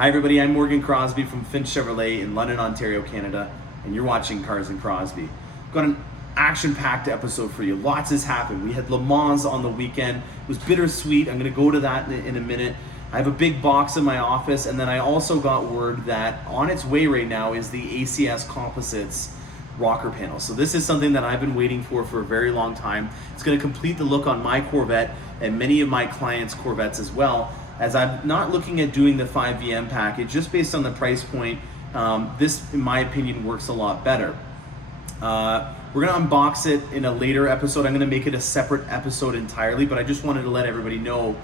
Hi everybody, I'm Mcrosbie from Finch Chevrolet in London, Ontario, Canada, and you're watching Cars and Crosby. Got an action-packed episode for you. Lots has happened. We had Le Mans on the weekend. It was bittersweet. I'm going to go to that in a minute. I have a big box in my office, and then I also got word that on its way right now is the ACS Composites rocker panel. So this is something that I've been waiting for a very long time. It's going to complete the look on my Corvette and many of my clients' Corvettes as well, as I'm not looking at doing the 5VM package just based on the price point. This, in my opinion, works a lot better. We're gonna unbox it in a later episode. I'm gonna make it a separate episode entirely, but I just wanted to let everybody know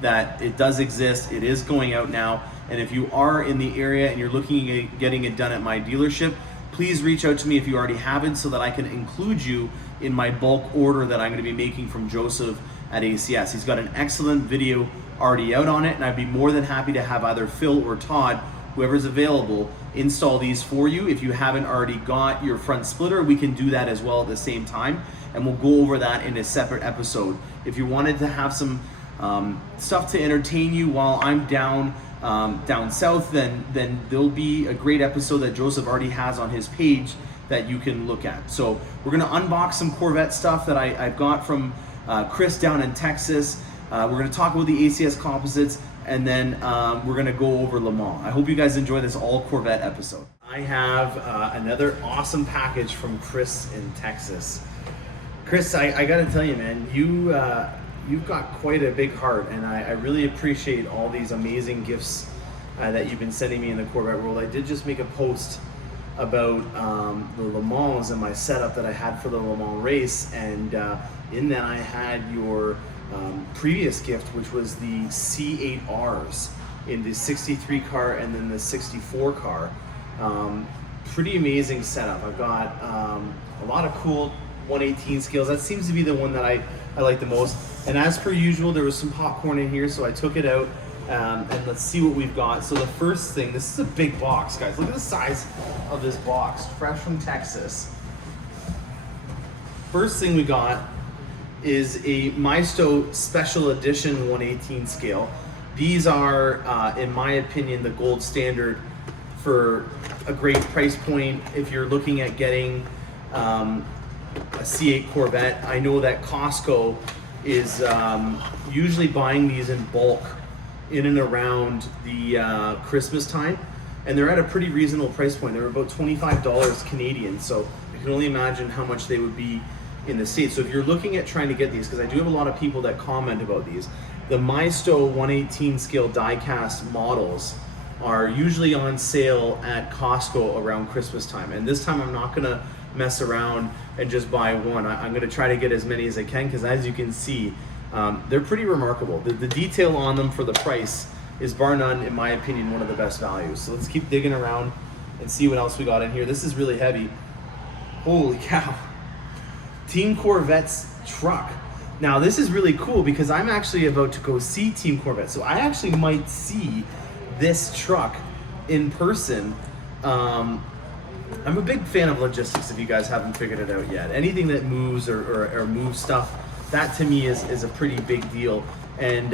that it does exist. It is going out now, and if you are in the area and you're looking at getting it done at my dealership, please reach out to me if you already haven't, so that I can include you in my bulk order that I'm gonna be making from Joseph at ACS. He's got an excellent video already out on it, and I'd be more than happy to have either Phil or Todd, whoever's available, install these for you. If you haven't already got your front splitter, we can do that as well at the same time, and we'll go over that in a separate episode. If you wanted to have some stuff to entertain you while I'm down south, then there'll be a great episode that Joseph already has on his page that you can look at. So we're gonna unbox some Corvette stuff that I've got from Chris down in Texas. We're going to talk about the ACS Composites, and then we're going to go over Le Mans. I hope you guys enjoy this all Corvette episode. I have another awesome package from Chris in Texas. Chris, I got to tell you, man, you've got quite a big heart, and I really appreciate all these amazing gifts that you've been sending me in the Corvette world. I did just make a post about the Le Mans and my setup that I had for the Le Mans race, and in that I had your previous gift, which was the C8Rs in the 63 car and then the 64 car. Pretty amazing setup. I've got a lot of cool 118 scales. That seems to be the one that I like the most. And as per usual, there was some popcorn in here, so I took it out, and let's see what we've got. So the first thing, this is a big box, guys. Look at the size of this box, fresh from Texas. First thing we got is a Maisto Special Edition 118 scale. These are, in my opinion, the gold standard for a great price point if you're looking at getting a C8 Corvette. I know that Costco is usually buying these in bulk in and around the Christmas time, and they're at a pretty reasonable price point. They're about $25 Canadian, so I can only imagine how much they would be in the States. So if you're looking at trying to get these, because I do have a lot of people that comment about these, the Maisto 118 scale diecast models are usually on sale at Costco around Christmas time. And this time I'm not gonna mess around and just buy one. I'm gonna try to get as many as I can, because as you can see, they're pretty remarkable. The detail on them for the price is bar none, in my opinion, one of the best values. So let's keep digging around and see what else we got in here. This is really heavy. Holy cow. Team Corvette's truck. Now this is really cool because I'm actually about to go see Team Corvette, so I actually might see this truck in person. I'm a big fan of logistics, if you guys haven't figured it out yet. Anything that moves or moves stuff, that to me is a pretty big deal. And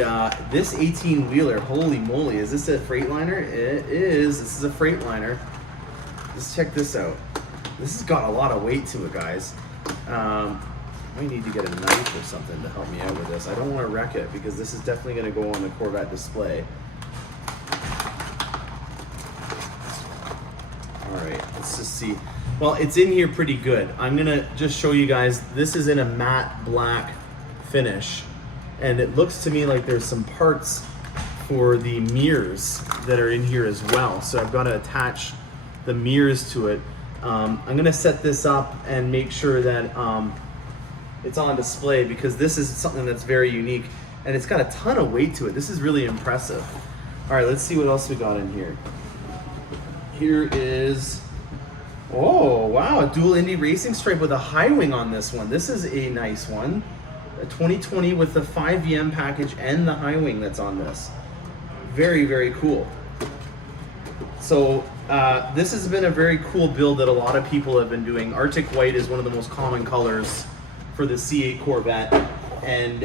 this 18-wheeler, holy moly, is this a Freightliner? It is. This is a Freightliner. Let's check this out. This has got a lot of weight to it, guys. We need to get a knife or something to help me out with this. I don't want to wreck it, because this is definitely going to go on the Corvette display. All right, let's just see. Well, it's in here pretty good. I'm going to just show you guys. This is in a matte black finish, and it looks to me like there's some parts for the mirrors that are in here as well. So I've got to attach the mirrors to it. I'm gonna set this up and make sure that it's on display, because this is something that's very unique, and it's got a ton of weight to it. This is really impressive. All right, let's see what else we got in here. Here is, oh wow, a dual Indy racing stripe with a high wing on this one. This is a nice one. A 2020 with the 5VM package and the high wing that's on this. Very, very cool. So this has been a very cool build that a lot of people have been doing. Arctic white is one of the most common colors for the C8 Corvette, and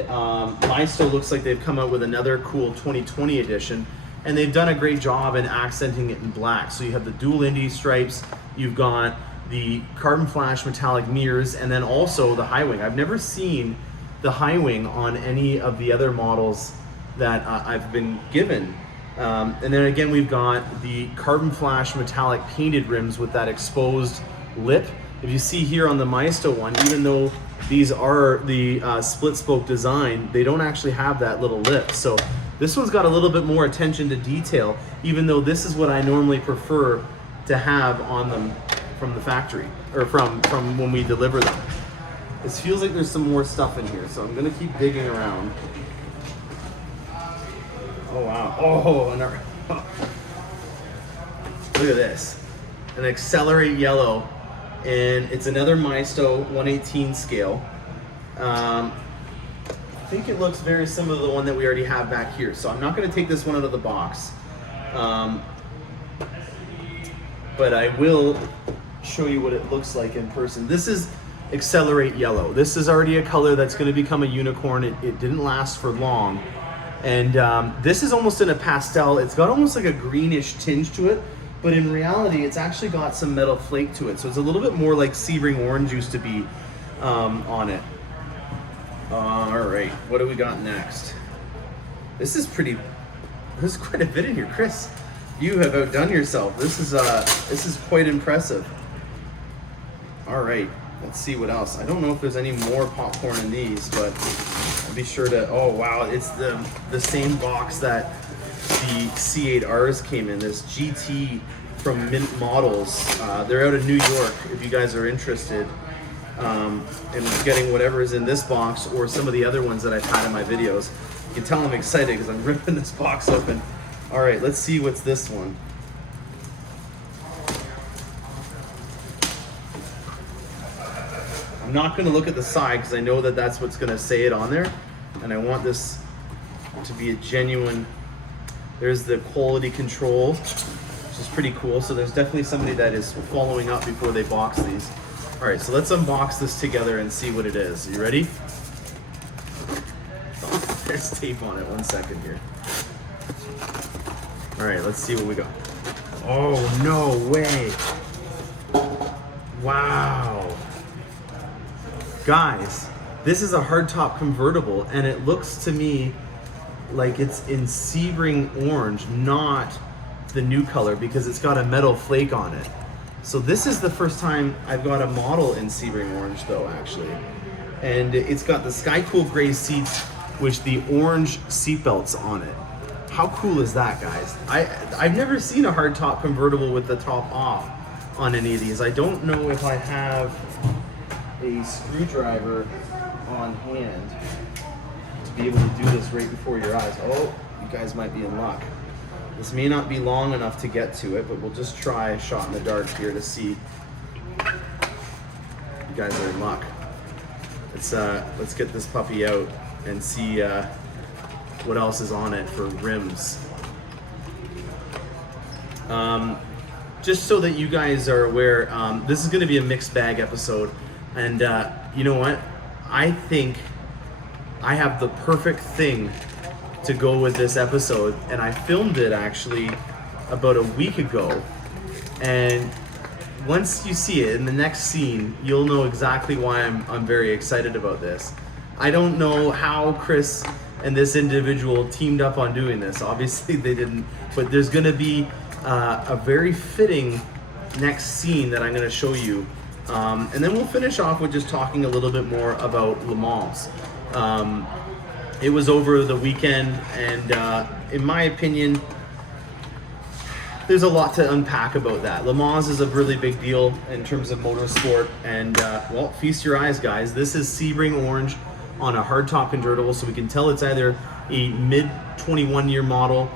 Maisto looks like they've come out with another cool 2020 edition. and they've done a great job in accenting it in black. So you have the dual Indy stripes, you've got the carbon flash metallic mirrors, and then also the high wing. I've never seen the high wing on any of the other models that I've been given. And then again, we've got the carbon flash metallic painted rims with that exposed lip. If you see here on the Maisto one, even though these are the split spoke design, they don't actually have that little lip. So this one's got a little bit more attention to detail, even though this is what I normally prefer to have on them from the factory, or from when we deliver them. It feels like there's some more stuff in here, so I'm gonna keep digging around. Oh wow, oh, no. Look at this, an Accelerate yellow, and it's another Maisto 1/18 scale. I think it looks very similar to the one that we already have back here, so I'm not gonna take this one out of the box. But I will show you what it looks like in person. This is Accelerate yellow. This is already a color that's going to become a unicorn. It didn't last for long. And this is almost in a pastel. It's got almost like a greenish tinge to it, but in reality, it's actually got some metal flake to it. So it's a little bit more like Sebring orange used to be on it. All right, what do we got next? This is there's quite a bit in here, Chris. You have outdone yourself. This is quite impressive. All right, let's see what else. I don't know if there's any more popcorn in these, but I'll be sure to. Oh wow, it's the same box that the C8Rs came in. This GT from Mint Models. They're out of New York. If you guys are interested in getting whatever is in this box or some of the other ones that I've had in my videos, you can tell I'm excited because I'm ripping this box open. All right, let's see what's this one. I'm not going to look at the side because I know that that's what's going to say it on there, and I want this to be a genuine. There's the quality control, which is pretty cool. So there's definitely somebody that is following up before they box these. All right, so let's unbox this together and see what it is. You ready? Oh, there's tape on it. 1 second here. All right, let's see what we got. Oh, no way. Wow. Guys, this is a hardtop convertible, and it looks to me like it's in Sebring orange, not the new color, because it's got a metal flake on it. So this is the first time I've got a model in Sebring orange though, actually. And it's got the Sky Cool gray seats with the orange seat belts on it. How cool is that, guys? I've never seen a hardtop convertible with the top off on any of these. I don't know if I have a screwdriver on hand to be able to do this right before your eyes. Oh, you guys might be in luck. This may not be long enough to get to it, but we'll just try a shot in the dark here to see. You guys are in luck. Let's get this puppy out and see what else is on it for rims. Just so that you guys are aware, this is going to be a mixed bag episode, and you know what? I think I have the perfect thing to go with this episode, and I filmed it actually about a week ago, and once you see it in the next scene, you'll know exactly why I'm very excited about this. I don't know how Chris and this individual teamed up on doing this. Obviously they didn't, but there's gonna be a very fitting next scene that I'm gonna show you. And then we'll finish off with just talking a little bit more about Le Mans. It was over the weekend, and in my opinion, there's a lot to unpack about that. Le Mans is a really big deal in terms of motorsport, and well, feast your eyes, guys. This is Sebring orange on a hardtop convertible, so we can tell it's either a mid-21 year model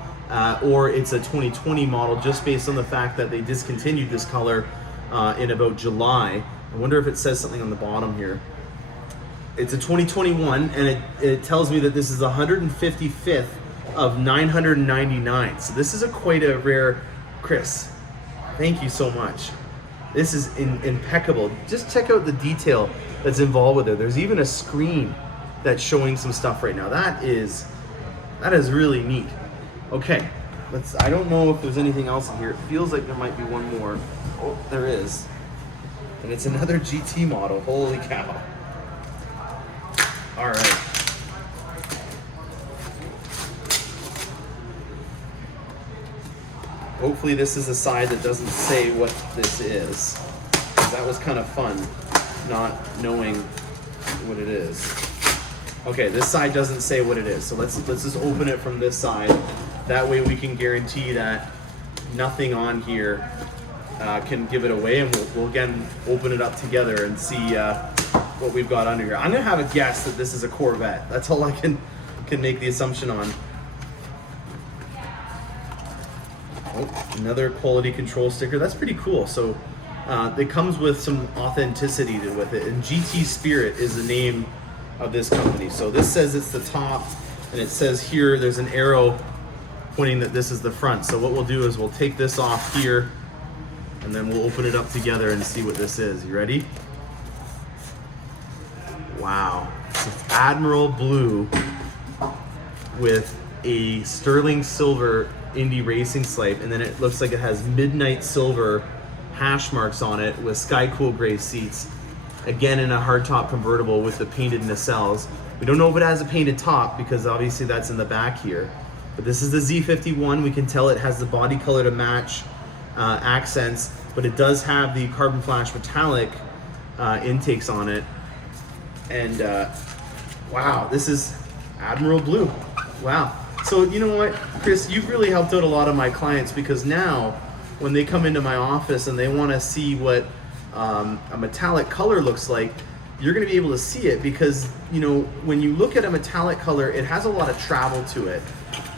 or it's a 2020 model, just based on the fact that they discontinued this color in about July. I wonder if it says something on the bottom here. It's a 2021, and it tells me that this is the 155th of 999. So this is quite a rare. Chris, thank you so much. This is impeccable. Just check out the detail that's involved with it. There's even a screen that's showing some stuff right now. That is really neat. Okay, I don't know if there's anything else in here. It feels like there might be one more. Oh, there is. And it's another GT model. Holy cow. All right. Hopefully this is a side that doesn't say what this is. That was kind of fun, not knowing what it is. Okay, this side doesn't say what it is, so let's just open it from this side. That way we can guarantee that nothing on here can give it away, and we'll again open it up together and see what we've got under here. I'm gonna have a guess that this is a Corvette. That's all I can make the assumption on. Oh, another quality control sticker. That's pretty cool. So it comes with some authenticity with it, and GT Spirit is the name of this company. So this says it's the top, and it says here there's an arrow pointing that this is the front. So what we'll do is we'll take this off here, and then we'll open it up together and see what this is. You ready? Wow. So it's Admiral Blue with a sterling silver Indy Racing stripe, and then it looks like it has midnight silver hash marks on it with sky cool gray seats. Again, in a hardtop convertible with the painted nacelles. We don't know if it has a painted top because obviously that's in the back here. But this is the Z51. We can tell it has the body color to match accents, but it does have the carbon flash metallic intakes on it. And wow, this is Admiral Blue. Wow. So you know what, Chris, you've really helped out a lot of my clients, because now when they come into my office and they want to see what a metallic color looks like, you're going to be able to see it, because you know, when you look at a metallic color, it has a lot of travel to it,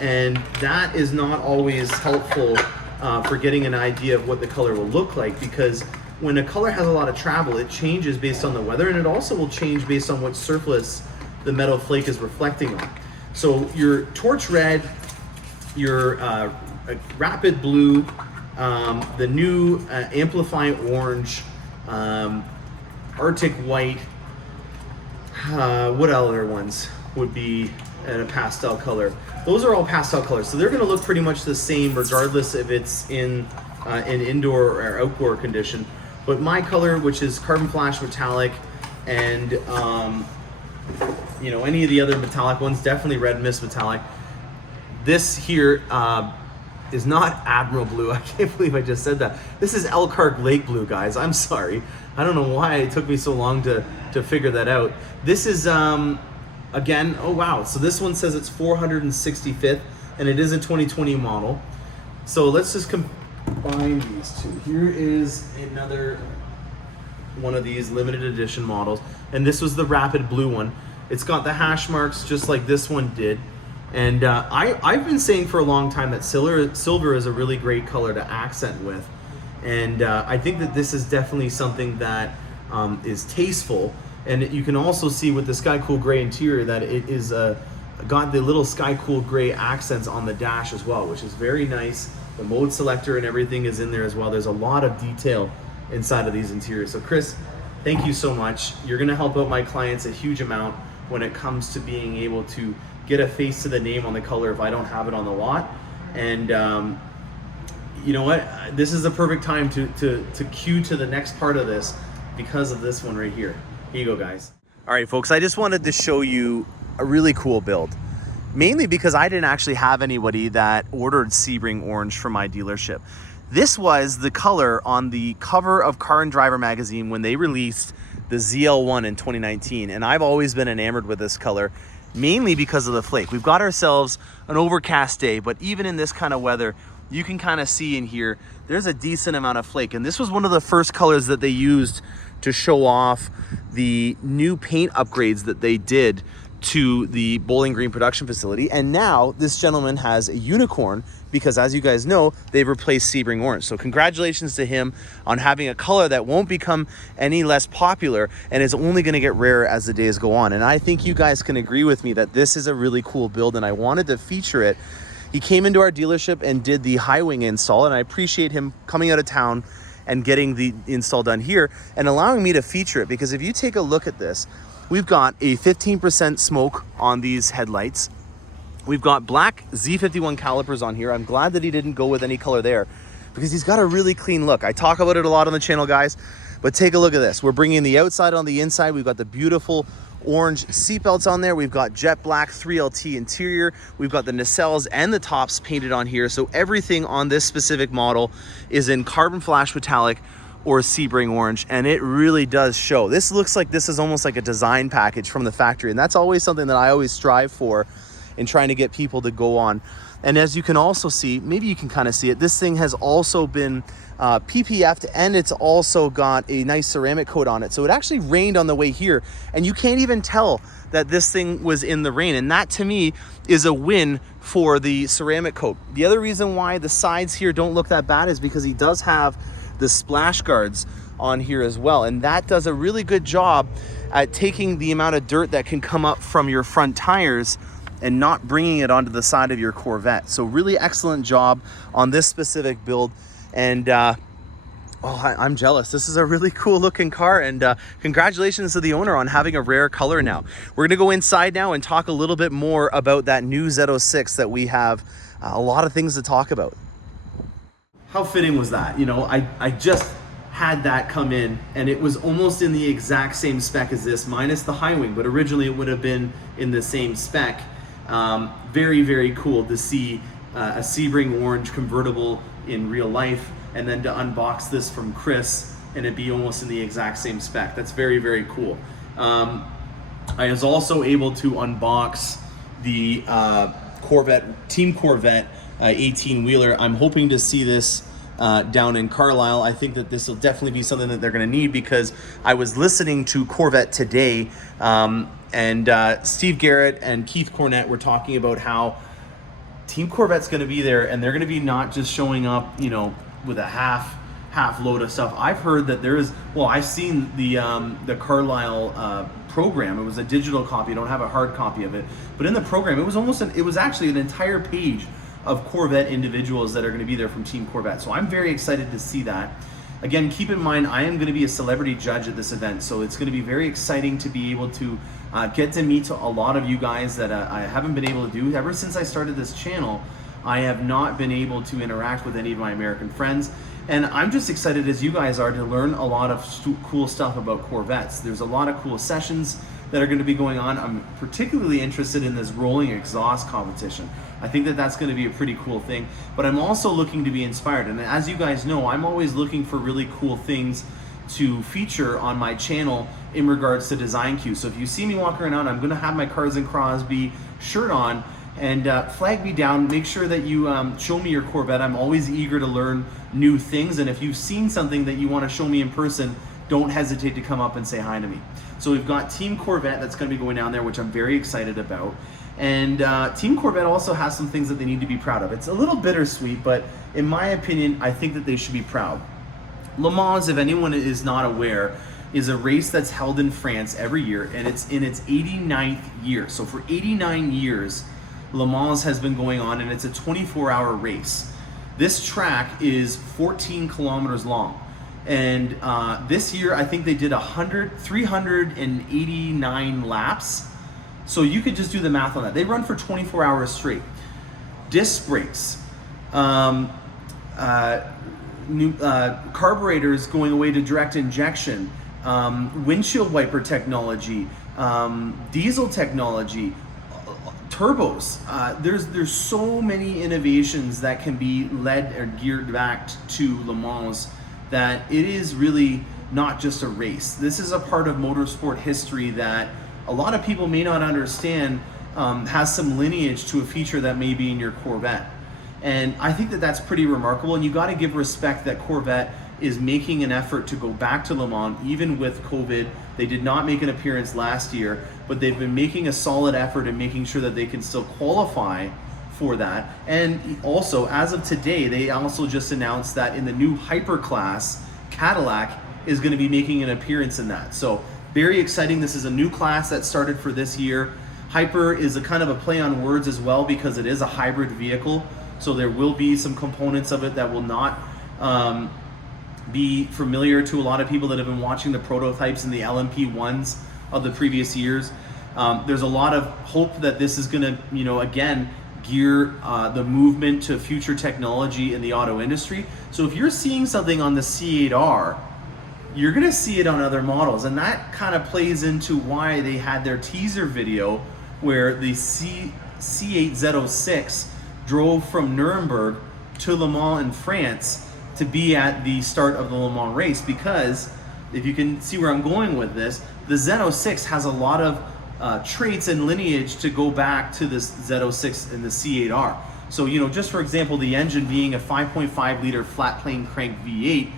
and that is not always helpful for getting an idea of what the color will look like, because when a color has a lot of travel, it changes based on the weather, and it also will change based on what surface the metal flake is reflecting on. So your torch red, your rapid blue, the new amplifying orange, Arctic white, what other ones would be in a pastel color? Those are all pastel colors, so they're going to look pretty much the same regardless if it's in an indoor or outdoor condition. But my color, which is carbon flash metallic, and you know, any of the other metallic ones, definitely red mist metallic. This here is not Admiral Blue. I can't believe I just said that. This is Elkhart Lake Blue, guys. I'm sorry. I don't know why it took me so long to figure that out. This is, again, oh wow. So this one says it's 465th, and it is a 2020 model. So let's just combine these two. Here is another one of these limited edition models, and this was the rapid blue one. It's got the hash marks just like this one did. And I've been saying for a long time that silver is a really great color to accent with. And I think that this is definitely something that is tasteful. And you can also see with the Sky Cool Gray interior that it is got the little Sky Cool Gray accents on the dash as well, which is very nice. The mode selector and everything is in there as well. There's a lot of detail inside of these interiors. So Chris, thank you so much. You're gonna help out my clients a huge amount when it comes to being able to get a face to the name on the color if I don't have it on the lot. And you know what? This is a perfect time to cue to the next part of this because of this one right here. Here you go, guys. All right, folks, I just wanted to show you a really cool build. Mainly because I didn't actually have anybody that ordered Sebring orange from my dealership. This was the color on the cover of Car and Driver magazine when they released the ZL1 in 2019. And I've always been enamored with this color, mainly because of the flake. We've got ourselves an overcast day, but even in this kind of weather, you can kind of see in here, there's a decent amount of flake. And this was one of the first colors that they used to show off the new paint upgrades that they did to the Bowling Green production facility. And now this gentleman has a unicorn because, as you guys know, they've replaced Sebring orange. So congratulations to him on having a color that won't become any less popular and is only going to get rarer as the days go on. And I think you guys can agree with me that this is a really cool build, and I wanted to feature it. He came into our dealership and did the high wing install, and I appreciate him coming out of town and getting the install done here and allowing me to feature it, because if you take a look at this, we've got a 15% smoke on these headlights. We've got black Z51 calipers on here. I'm glad that he didn't go with any color there because he's got a really clean look. I talk about it a lot on the channel, guys, but take a look at this. We're bringing the outside on the inside. We've got the beautiful orange seatbelts on there. We've got jet black 3LT interior. We've got the nacelles and the tops painted on here. So everything on this specific model is in carbon flash metallic or Sebring orange, and it really does show. This looks like this is almost like a design package from the factory, and that's always something that I always strive for in trying to get people to go on. And as you can also see, maybe you can kind of see it, this thing has also been PPF'd, and it's also got a nice ceramic coat on it. So it actually rained on the way here, and you can't even tell that this thing was in the rain. And that to me is a win for the ceramic coat. The other reason why the sides here don't look that bad is because he does have the splash guards on here as well. And that does a really good job at taking the amount of dirt that can come up from your front tires and not bringing it onto the side of your Corvette. So really excellent job on this specific build. And I'm jealous. This is a really cool looking car, and congratulations to the owner on having a rare color now. We're gonna go inside now and talk a little bit more about that new Z06 that we have a lot of things to talk about. How fitting was that? You know, I just had that come in, and it was almost in the exact same spec as this, minus the high wing, but originally it would have been in the same spec. Very, very cool to see a Sebring orange convertible in real life, and then to unbox this from Chris and it be almost in the exact same spec. That's very, very cool. I was also able to unbox the Corvette, Team Corvette 18-wheeler. I'm hoping to see this down in Carlisle. I think that this will definitely be something that they're going to need, because I was listening to Corvette today, and Steve Garrett and Keith Cornett were talking about how Team Corvette's going to be there, and they're going to be not just showing up, you know, with a half load of stuff. I've heard that there is, well, I've seen the Carlisle program. It was a digital copy. I don't have a hard copy of it, but in the program, it was actually an entire page of Corvette individuals that are going to be there from Team Corvette. So I'm very excited to see that. Again, keep in mind, I am going to be a celebrity judge at this event, so it's going to be very exciting to be able to get to meet a lot of you guys that I haven't been able to do. Ever since I started this channel, I have not been able to interact with any of my American friends, and I'm just excited as you guys are to learn a lot of cool stuff about Corvettes. There's a lot of cool sessions that are going to be going on. I'm particularly interested in this rolling exhaust competition. I think that that's going to be a pretty cool thing, but I'm also looking to be inspired. And as you guys know, I'm always looking for really cool things to feature on my channel in regards to design cues. So if you see me walking around, I'm going to have my Cars and Crosby shirt on, and flag me down. Make sure that you show me your Corvette. I'm always eager to learn new things, and if you've seen something that you want to show me in person, don't hesitate to come up and say hi to me. So we've got Team Corvette that's going to be going down there, which I'm very excited about. And Team Corvette also has some things that they need to be proud of. It's a little bittersweet, but in my opinion, I think that they should be proud. Le Mans, if anyone is not aware, is a race that's held in France every year, and it's in its 89th year. So for 89 years, Le Mans has been going on, and it's a 24-hour race. This track is 14 kilometers long. And this year, I think they did 389 laps. So you could just do the math on that. They run for 24 hours straight. Disc brakes, new carburetors going away to direct injection, windshield wiper technology, diesel technology, turbos. There's so many innovations that can be led or geared back to Le Mans that it is really not just a race. This is a part of motorsport history that a lot of people may not understand, has some lineage to a feature that may be in your Corvette. And I think that that's pretty remarkable, and you got to give respect that Corvette is making an effort to go back to Le Mans, even with COVID. They did not make an appearance last year, but they've been making a solid effort in making sure that they can still qualify for that. And also, as of today, they also just announced that in the new Hyper class, Cadillac is going to be making an appearance in that. So very exciting. This is a new class that started for this year. Hyper is a kind of a play on words as well, because it is a hybrid vehicle. So there will be some components of it that will not be familiar to a lot of people that have been watching the prototypes and the LMP1s of the previous years. There's a lot of hope that this is going to, again, gear the movement to future technology in the auto industry. So if you're seeing something on the C8R, you're gonna see it on other models, and that kind of plays into why they had their teaser video where the C8 Z06 drove from Nuremberg to Le Mans in France to be at the start of the Le Mans race, because if you can see where I'm going with this, the Z06 has a lot of traits and lineage to go back to this Z06 and the C8R. So, you know, just for example, the engine being a 5.5 liter flat plane crank V8,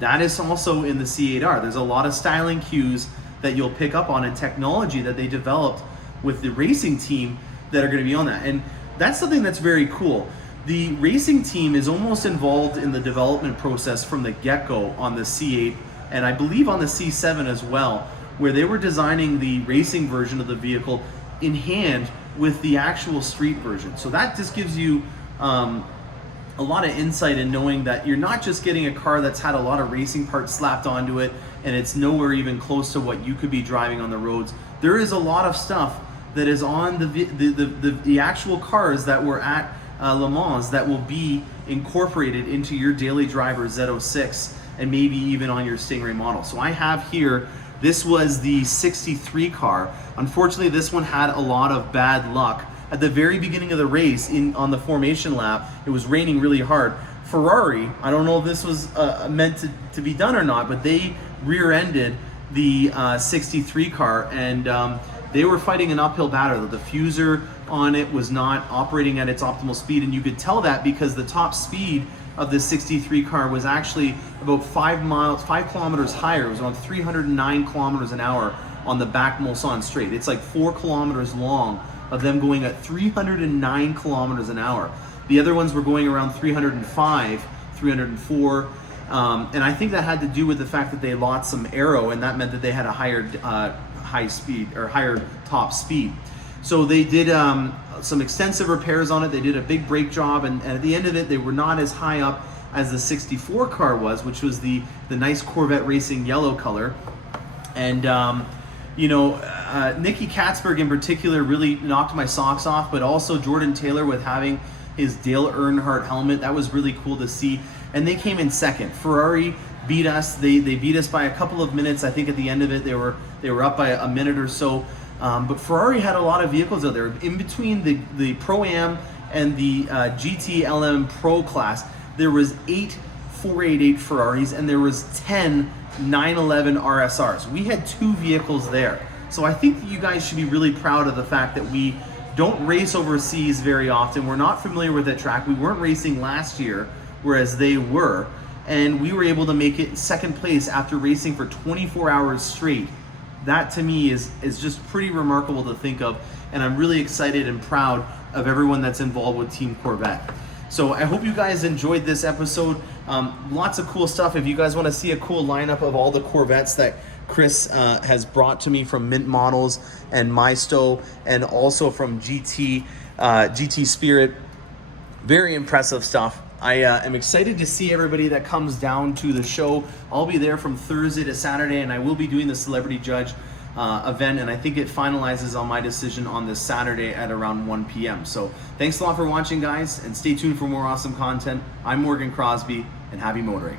that is also in the C8R. There's a lot of styling cues that you'll pick up on and technology that they developed with the racing team that are going to be on that. And that's something that's very cool. The racing team is almost involved in the development process from the get-go on the C8, and I believe on the C7 as well, where they were designing the racing version of the vehicle in hand with the actual street version. So that just gives you a lot of insight in knowing that you're not just getting a car that's had a lot of racing parts slapped onto it and it's nowhere even close to what you could be driving on the roads. There is a lot of stuff that is on the actual cars that were at Le Mans that will be incorporated into your daily driver Z06 and maybe even on your Stingray model. So I have here, this was the 63 car. Unfortunately, this one had a lot of bad luck. At the very beginning of the race, on the formation lap, it was raining really hard. Ferrari, I don't know if this was meant to be done or not, but they rear-ended the 63 car, and they were fighting an uphill battle. The diffuser on it was not operating at its optimal speed, and you could tell that because the top speed of the 63 car was actually about 5 kilometers higher. It was around 309 kilometers an hour on the back Mulsanne straight. It's like 4 kilometers long of them going at 309 kilometers an hour. The other ones were going around 305, 304, and I think that had to do with the fact that they lost some aero, and that meant that they had a higher higher top speed. So they did some extensive repairs on it. They did a big brake job, and at the end of it, they were not as high up as the 64 car was, which was the nice Corvette racing yellow color. And you know, Nicky Katzberg in particular really knocked my socks off, but also Jordan Taylor with having his Dale Earnhardt helmet. That was really cool to see. And they came in second. Ferrari beat us. They beat us by a couple of minutes. I think at the end of it, they were up by a minute or so. But Ferrari had a lot of vehicles out there. In between the Pro-Am and the GT LM Pro class, there was 8 488 Ferraris and there was 10 911 RSRs. We had 2 vehicles there. So I think that you guys should be really proud of the fact that we don't race overseas very often. We're not familiar with that track. We weren't racing last year, whereas they were. And we were able to make it second place after racing for 24 hours straight. That to me is just pretty remarkable to think of. And I'm really excited and proud of everyone that's involved with Team Corvette. So I hope you guys enjoyed this episode. Lots of cool stuff. If you guys want to see a cool lineup of all the Corvettes that Chris has brought to me from Mint Models and Mysto, and also from GT Spirit, very impressive stuff. I am excited to see everybody that comes down to the show. I'll be there from Thursday to Saturday, and I will be doing the Celebrity Judge event, and I think it finalizes on my decision on this Saturday at around 1 p.m. So thanks a lot for watching, guys, and stay tuned for more awesome content. I'm Morgan Crosby, and happy motoring.